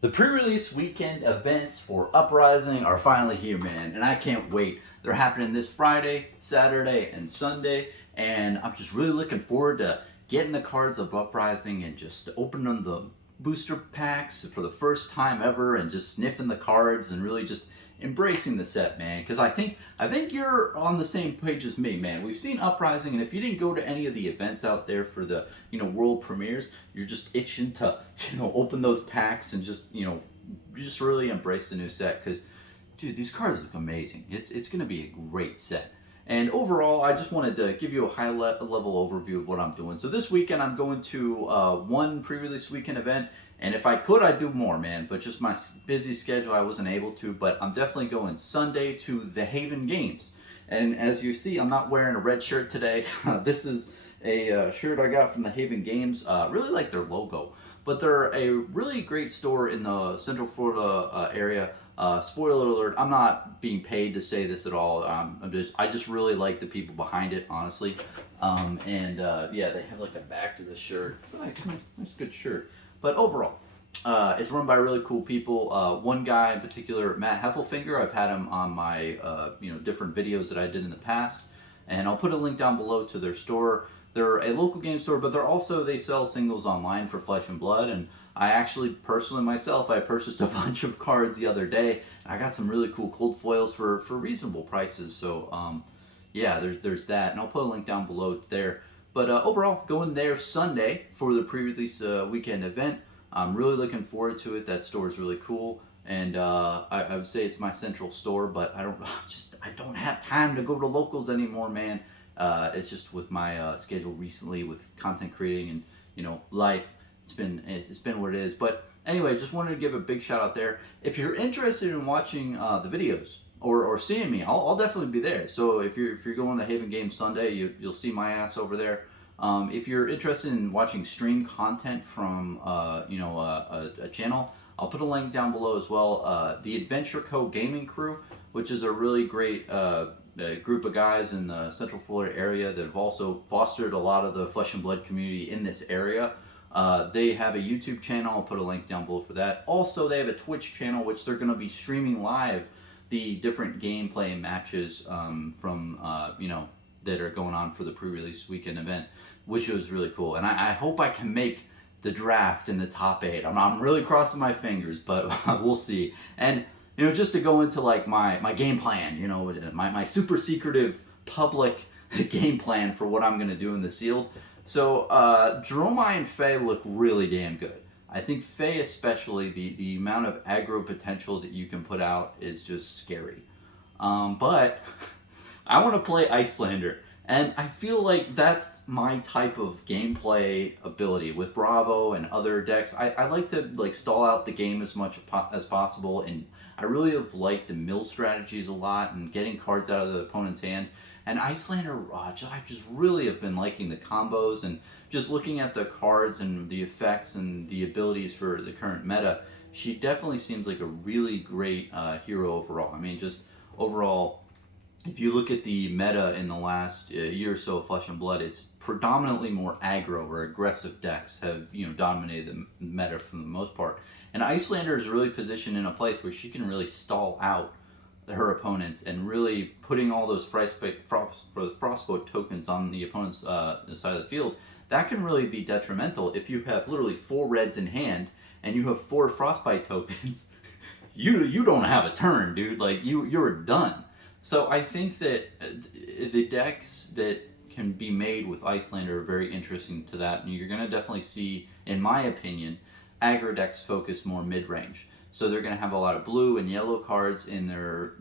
The pre-release weekend events for Uprising are finally here, man, and I can't wait. They're happening this Friday, Saturday, and Sunday, and I'm just really looking forward to getting the cards of Uprising and just opening the booster packs for the first time ever and just sniffing the cards and really just embracing the set, man. Because I think you're on the same page as me, man. We've seen Uprising, and if you didn't go to any of the events out there for the world premieres, you're just itching to open those packs and just just really embrace the new set. Because dude, these cards look amazing. It's gonna be a great set. And overall, I just wanted to give you a high level overview of what I'm doing. So this weekend, I'm going to one pre-release weekend event, and if I could, I'd do more, man. But just my busy schedule, I wasn't able to. But I'm definitely going Sunday to the Haven Games. And as you see, I'm not wearing a red shirt today. This is a shirt I got from the Haven Games. Really like their logo. But they're a really great store in the Central Florida area. Spoiler alert, I'm not being paid to say this at all. I just really like the people behind it, honestly. Yeah, they have like a back to the shirt. It's a nice good shirt. But overall, it's run by really cool people. One guy in particular, Matt Heffelfinger, I've had him on my different videos that I did in the past, and I'll put a link down below to their store. They're a local game store, but they sell singles online for Flesh and Blood. And I actually personally myself, I purchased a bunch of cards the other day. And I got some really cool cold foils for reasonable prices. So yeah, there's that, and I'll put a link down below there. But overall, going there Sunday for the pre-release weekend event. I'm really looking forward to it. That store is really cool, and I would say it's my central store. But I don't have time to go to locals anymore, man. It's just with my schedule recently with content creating and life. It's been what it is. But anyway, just wanted to give a big shout out there. If you're interested in watching the videos or seeing me, I'll definitely be there. So if you're going to Haven Games Sunday, you'll see my ass over there. If you're interested in watching stream content from a channel, I'll put a link down below as well. The Adventure Co. Gaming Crew, which is a really great group of guys in the Central Florida area that have also fostered a lot of the Flesh and Blood community in this area. They have a YouTube channel. I'll put a link down below for that. Also, they have a Twitch channel, which they're going to be streaming live the different gameplay and matches from that are going on for the pre-release weekend event, which was really cool. And I hope I can make the draft in the top 8. I'm really crossing my fingers, but we'll see. And just to go into like my game plan, my super secretive public game plan for what I'm gonna do in the sealed. So Dromai and Faye look really damn good. I think Faye especially, the amount of aggro potential that you can put out is just scary. But I want to play Icelander, and I feel like that's my type of gameplay ability with Bravo and other decks. I like to stall out the game as much as possible, and I really have liked the mill strategies a lot and getting cards out of the opponent's hand. And Icelander, I just really have been liking the combos and just looking at the cards and the effects and the abilities for the current meta. She definitely seems like a really great hero overall. I mean, just overall, if you look at the meta in the last year or so of Flesh and Blood, it's predominantly more aggro or aggressive decks have dominated the meta for the most part. And Icelander is really positioned in a place where she can really stall out her opponents and really putting all those Frostbolt tokens on the opponent's side of the field. That can really be detrimental if you have literally 4 reds in hand and you have 4 Frostbite tokens. you don't have a turn, dude. Like you're done. So I think that the decks that can be made with Icelander are very interesting to that, and you're going to definitely see, in my opinion, aggro decks focus more mid-range. So they're going to have a lot of blue and yellow cards in their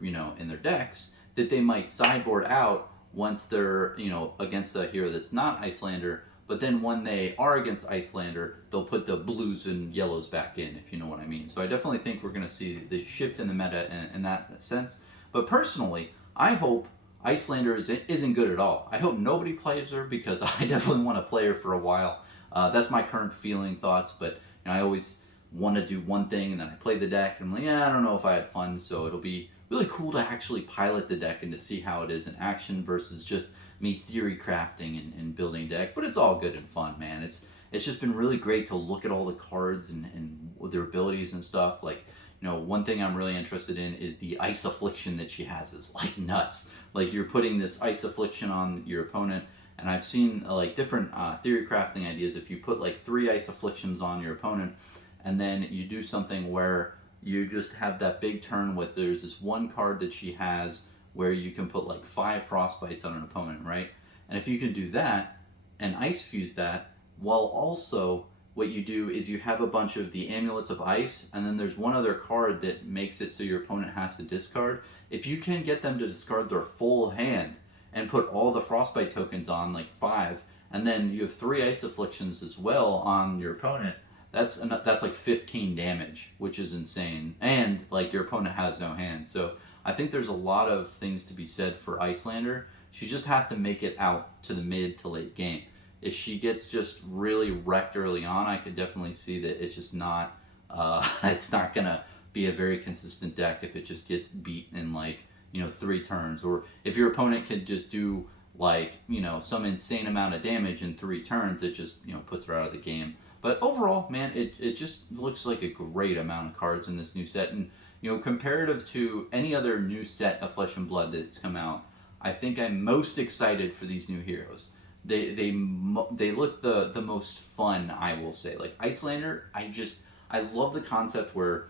decks that they might sideboard out once they're against a hero that's not Icelander. But then when they are against Icelander, they'll put the blues and yellows back in, if you know what I mean. So I definitely think we're going to see the shift in the meta in that sense. But personally, I hope Icelander isn't good at all. I hope nobody plays her, because I definitely want to play her for a while. That's my current thoughts, but I always want to do one thing and then I play the deck and I'm like, yeah, I don't know if I had fun. So it'll be really cool to actually pilot the deck and to see how it is in action versus just me theory crafting and building a deck. But it's all good and fun, man. it's just been really great to look at all the cards and their abilities and stuff. Like, one thing I'm really interested in is the Ice Affliction that she has is like nuts. Like, you're putting this Ice Affliction on your opponent, and I've seen like different theory crafting ideas. If you put like 3 Ice Afflictions on your opponent, and then you do something where you just have that big turn with, there's this one card that she has where you can put like 5 Frostbites on an opponent, right? And if you can do that and Ice Fuse that, while also what you do is you have a bunch of the Amulets of Ice, and then there's one other card that makes it so your opponent has to discard. If you can get them to discard their full hand and put all the Frostbite tokens on, like 5, and then you have 3 Ice Afflictions as well on your opponent, that's like 15 damage, which is insane. And like your opponent has no hand. So I think there's a lot of things to be said for Icelander. She just has to make it out to the mid to late game. If she gets just really wrecked early on, I could definitely see that it's just not it's not gonna be a very consistent deck if it just gets beat in like 3 turns, or if your opponent could just do like some insane amount of damage in 3 turns, it just puts her out of the game. But overall, man, it just looks like a great amount of cards in this new set. And, comparative to any other new set of Flesh and Blood that's come out, I think I'm most excited for these new heroes. They look the most fun, I will say. Like Icelander, I love the concept where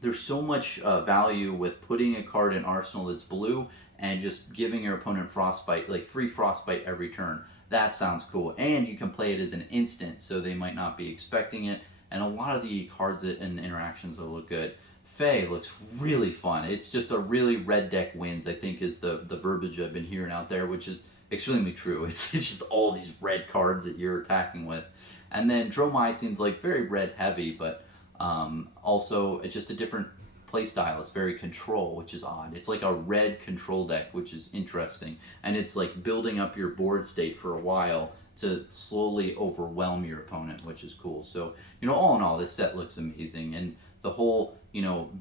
there's so much value with putting a card in Arsenal that's blue and just giving your opponent Frostbite, like free Frostbite every turn. That sounds cool. And you can play it as an instant, so they might not be expecting it. And a lot of the cards and interactions will look good. Fae looks really fun. It's just a really red deck wins, I think, is the verbiage I've been hearing out there, which is extremely true. It's just all these red cards that you're attacking with. And then Dromai seems like very red heavy, but also it's just a different play style. It's very control, which is odd. It's like a red control deck, which is interesting. And it's like building up your board state for a while to slowly overwhelm your opponent, which is cool. So, all in all, this set looks amazing. And the whole,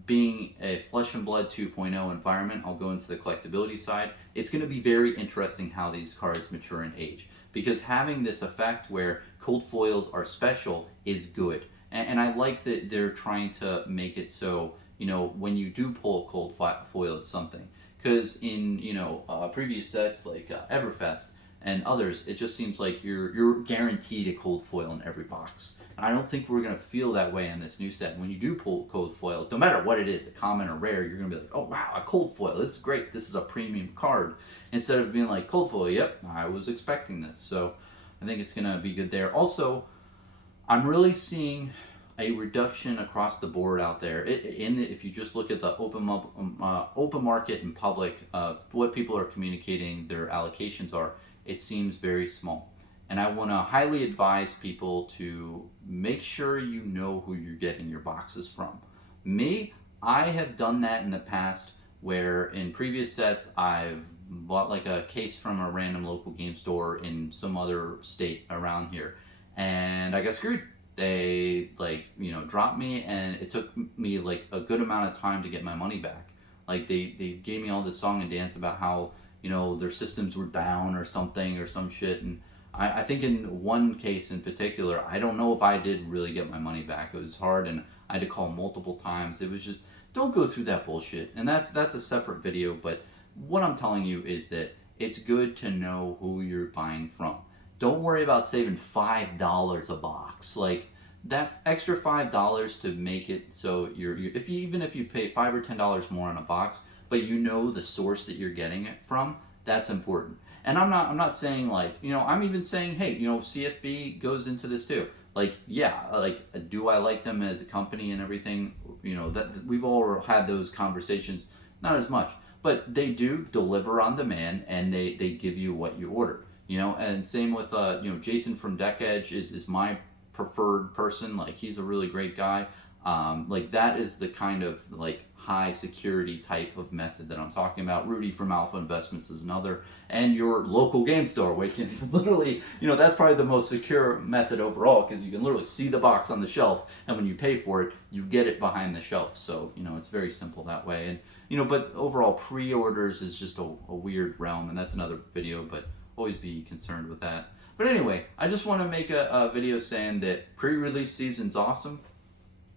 being a Flesh and Blood 2.0 environment, I'll go into the collectability side. It's going to be very interesting how these cards mature in age, because having this effect where cold foils are special is good. And I like that they're trying to make it so, when you do pull a cold foil, it's something. Because in, previous sets like Everfest and others, it just seems like you're guaranteed a cold foil in every box. And I don't think we're going to feel that way in this new set. When you do pull a cold foil, no matter what it is, a common or rare, you're going to be like, oh wow, a cold foil, this is great, this is a premium card. Instead of being like, cold foil, yep, I was expecting this. So I think it's going to be good there. Also, I'm really seeing a reduction across the board out there. If you just look at the open market and public of what people are communicating their allocations are, it seems very small. And I want to highly advise people to make sure you know who you're getting your boxes from. Me, I have done that in the past, where in previous sets I've bought like a case from a random local game store in some other state around here, and I got screwed. They dropped me, and it took me like a good amount of time to get my money back. Like they gave me all this song and dance about how their systems were down or something or some shit, and I think in one case in particular, I don't know if I did really get my money back. It was hard, and I had to call multiple times. It was just, don't go through that bullshit. And that's a separate video, but what I'm telling you is that it's good to know who you're buying from. Don't worry about saving $5 a box. Like, that extra $5 to make it so even if you pay $5 or $10 more on a box, but the source that you're getting it from, that's important. And I'm not saying like, I'm even saying, hey, CFB goes into this too. Like, yeah, like, do I like them as a company and everything? That we've all had those conversations, not as much, but they do deliver on demand, and they give you what you order. And same with Jason from Deck Edge is my preferred person. Like, he's a really great guy. Like, that is the kind of like high security type of method that I'm talking about. Rudy from Alpha Investments is another, and your local game store, where you can literally, that's probably the most secure method overall, because you can literally see the box on the shelf, and when you pay for it, you get it behind the shelf. So it's very simple that way. And but overall, pre-orders is just a weird realm, and that's another video, but always be concerned with that. But anyway, I just want to make a video saying that pre-release season's awesome.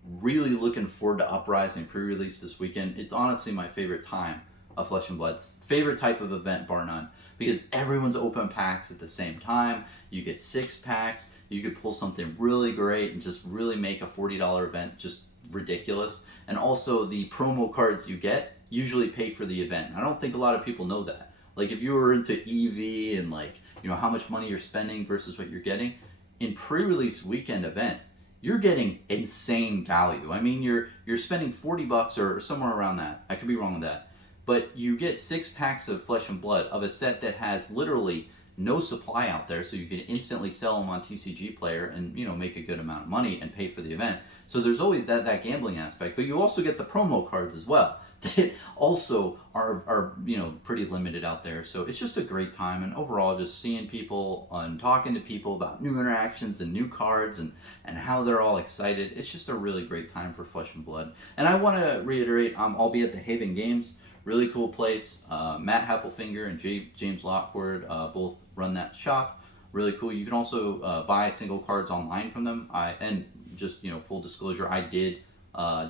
Really looking forward to Uprising pre-release this weekend. It's honestly my favorite time of Flesh and Blood's favorite type of event, bar none, because everyone's open packs at the same time. You get 6 packs. You could pull something really great and just really make a $40 event just ridiculous. And also the promo cards you get usually pay for the event. I don't think a lot of people know that. Like if you were into EV and like, you know, how much money you're spending versus what you're getting in pre-release weekend events, you're getting insane value. I mean, you're spending $40 or somewhere around that. I could be wrong with that. But you get 6 packs of Flesh and Blood of a set that has literally no supply out there, so you can instantly sell them on TCG Player and, you know, make a good amount of money and pay for the event. So there's always that gambling aspect, but you also get the promo cards as well that also are you know, pretty limited out there. So it's just a great time, and overall just seeing people and talking to people about new interactions and new cards and how they're all excited. It's just a really great time for Flesh and Blood. And I want to reiterate, I'll be at the Haven Games. Really cool place. Matt Heffelfinger and James Lockwood both run that shop. Really cool. You can also buy single cards online from them. And just, you know, full disclosure, I did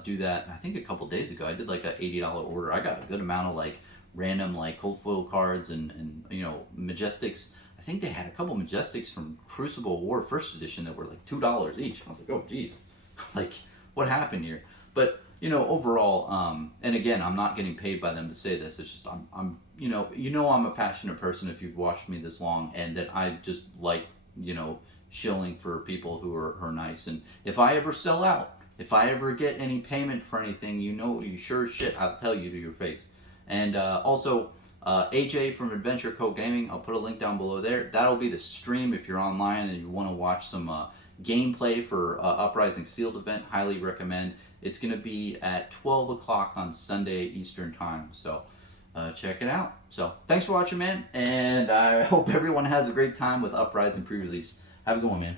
do that. I think a couple days ago. I did like a $80 order. I got a good amount of like random like cold foil cards and you know, Majestics. I think they had a couple Majestics from Crucible War First Edition that were like $2 each. I was like, oh geez, like what happened here? But you know, overall, and again, I'm not getting paid by them to say this. It's just I'm you know I'm a passionate person if you've watched me this long, and that I just like, you know, shilling for people who are nice. And if I ever sell out, if I ever get any payment for anything, you know, you sure as shit, I'll tell you to your face. And also, AJ from Adventure Code Gaming, I'll put a link down below there. That'll be the stream if you're online and you want to watch some gameplay for Uprising Sealed event. Highly recommend. It's going to be at 12 o'clock on Sunday Eastern time, so check it out. So thanks for watching, man, and I hope everyone has a great time with Uprising pre-release. Have a good one, man.